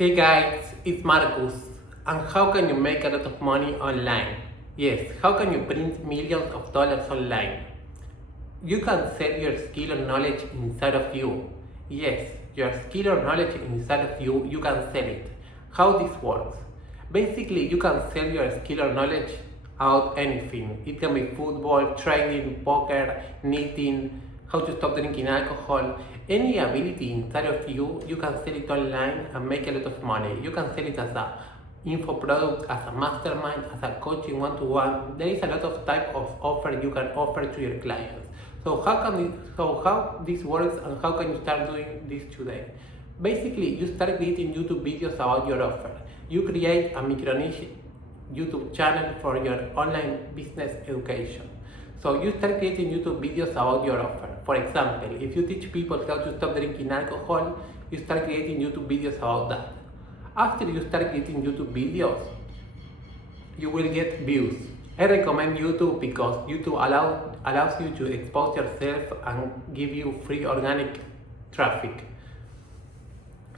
Hey guys, it's Marcus. And how can you make a lot of money online? Yes, how can you print millions of dollars online? You can sell your skill or knowledge inside of you. Yes, your skill or knowledge inside of you, you can sell it. How this works? Basically, you can sell your skill or knowledge about anything. It can be football, trading, poker, knitting, how to stop drinking alcohol. Any ability inside of you, you can sell it online and make a lot of money. You can sell it as a info product, as a mastermind, as a coaching one-to-one. There is a lot of type of offer you can offer to your clients. So how this works and how can you start doing this today? Basically, you start creating YouTube videos about your offer. You create a micro niche YouTube channel for your online business education. So you start creating YouTube videos about your offer. For example, if you teach people how to stop drinking alcohol, you start creating YouTube videos about that. After you start creating YouTube videos, you will get views. I recommend YouTube because YouTube allows you to expose yourself and give you free organic traffic.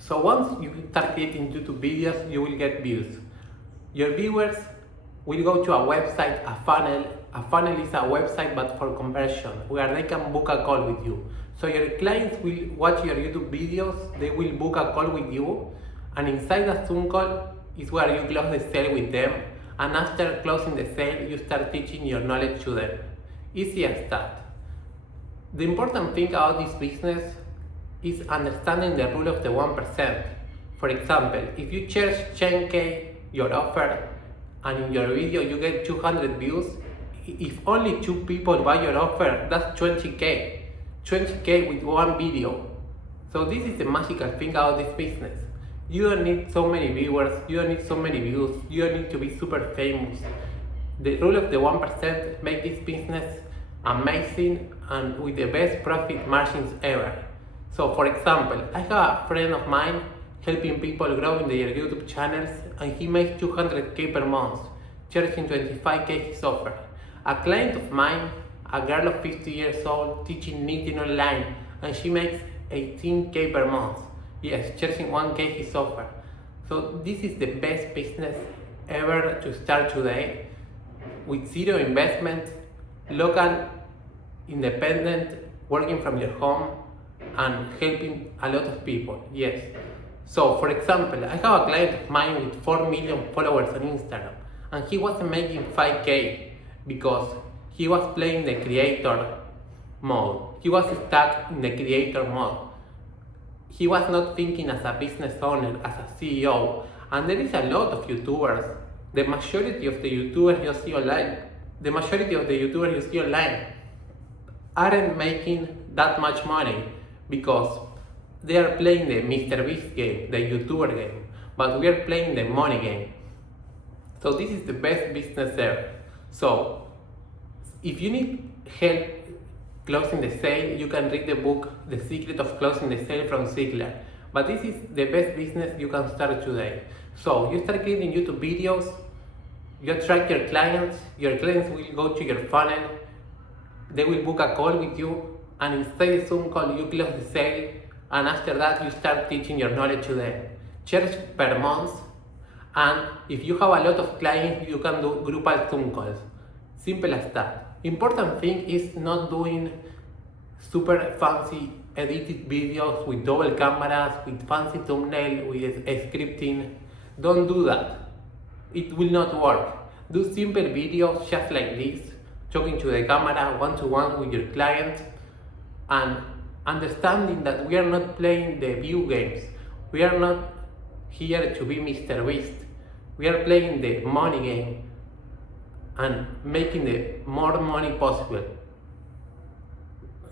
So once you start creating YouTube videos, you will get views. Your viewers will go to a website, a funnel. A funnel is a website but for conversion, where they can book a call with you. So your clients will watch your YouTube videos, they will book a call with you, and inside the Zoom call is where you close the sale with them, and after closing the sale, you start teaching your knowledge to them. Easy as that. The important thing about this business is understanding the rule of the 1%. For example, if you charge 10K your offer and in your video you get 200 views, if only 2 people buy your offer, that's 20K. 20K with one video. So this is the magical thing about this business. You don't need so many viewers, you don't need so many views, you don't need to be super famous. The rule of the 1% make this business amazing and with the best profit margins ever. So for example, I have a friend of mine helping people grow in their YouTube channels, and he makes 200K per month, charging 25K his offer. A client of mine, a girl of 50 years old, teaching knitting online, and she makes 18K per month. Yes, charging 1K his offer. So this is the best business ever to start today, with zero investment, local, independent, working from your home, and helping a lot of people. Yes. So for example, I have a client of mine with 4 million followers on Instagram, and he wasn't making 5K because he was playing the creator mode. He was stuck in the creator mode. He was not thinking as a business owner, as a CEO. And there is a lot of YouTubers. The majority of the YouTubers you see online, aren't making that much money because they are playing the Mr. Beast game, the YouTuber game, but we are playing the money game. So this is the best business ever. So if you need help closing the sale, you can read the book The Secret of Closing the Sale from Ziegler. But this is the best business you can start today. So you start creating YouTube videos, you attract your clients will go to your funnel, they will book a call with you, and inside the Zoom call you close the sale, and after that you start teaching your knowledge to them. Charge per month, and if you have a lot of clients, you can do groupal Zoom calls. Simple as that. Important thing is not doing super fancy edited videos with double cameras, with fancy thumbnail, with scripting. Don't do that. It will not work. Do simple videos just like this, talking to the camera one-to-one with your client, and understanding that we are not playing the view games. We are not here to be Mr. Beast. We are playing the money game and making the more money possible.